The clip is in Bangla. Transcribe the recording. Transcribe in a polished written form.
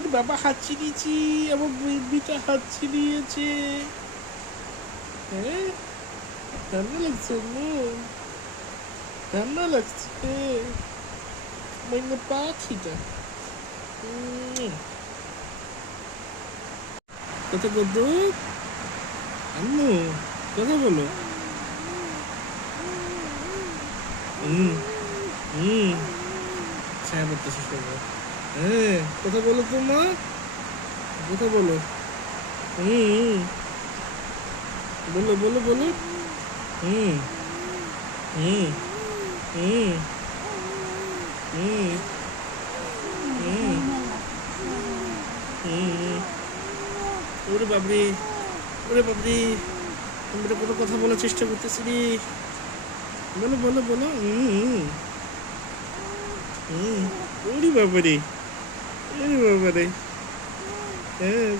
ওরে বাবা, হাত চিনিয়েছি, আমার বেবিটা হাত চিনিয়েছে। হ্যাঁ, ঠান্ডা লাগছে মো, ঠান্ডা লাগছে। মানে পাখিটা কথা বলতো, আম্মু কথা বলো। হুম হুম ছায়া পড়তেছে সবাই। হ্যাঁ, কথা বলো তো মা, কথা বলো। হুম, বলো বলো বলো। হুম হুম হুম হুম হুম হুম। ওরে বাবরে, ওরে বাবরে, আমরা কোনো কথা বলার চেষ্টা করতেছি রে। বলো বলো বলো। হুম হুম। ওরে বাবারে, ওরে বাবারে। হ্যাঁ,